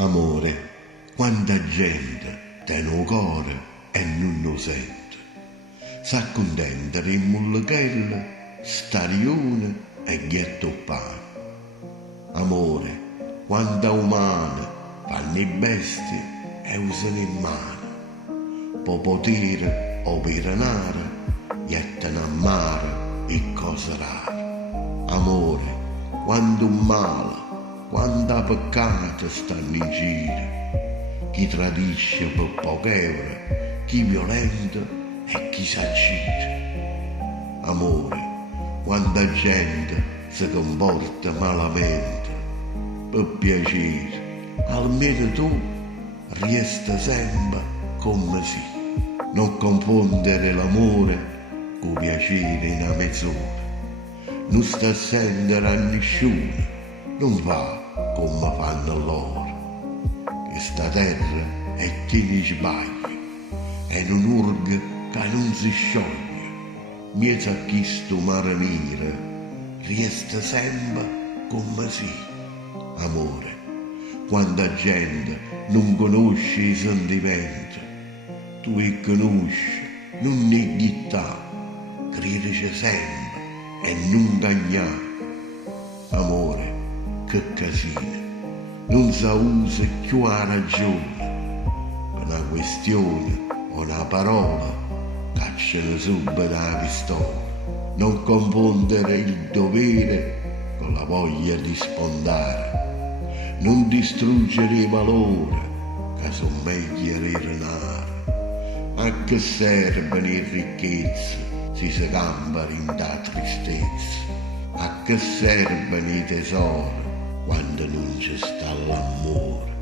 Amore, quanta gente tiene un cuore e non lo sente. S'accontenta di mullichello, starione e ghetto pane. Amore, quanta umana fanno i bestie e usano in mano. Po potere o piranare, gettano a mare e cose rare. Amore, quando un male, quanta peccato stanno in giro. Chi tradisce per poche euro, chi violenta e chi s'accide. Amore, quanta gente si comporta malamente. Per piacere, almeno tu resta sempre come si. Non confondere l'amore con piacere in una mezz'ora. Non sta a sentire a nessuno, non va come fanno loro. Questa terra è piena di sbagli, è un urga che non si scioglie. Miezzo a chi sto mare nero, resta sempre come si. Amore, quanta gente non conosce i sentimenti, tu li conosci, non ne ghittà, crederci sempre e non cagnare. Amore, che casino, non si usa più la ragione. Una questione o una parola cacciano subito la pistola. Non confondere il dovere con la voglia di sfondare. Non distruggere i valori che sono meglio renare. A che servono le ricchezze se si campano in da tristezza? A che servono i tesori quando non ci sta l'amore?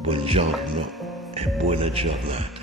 Buongiorno e buona giornata.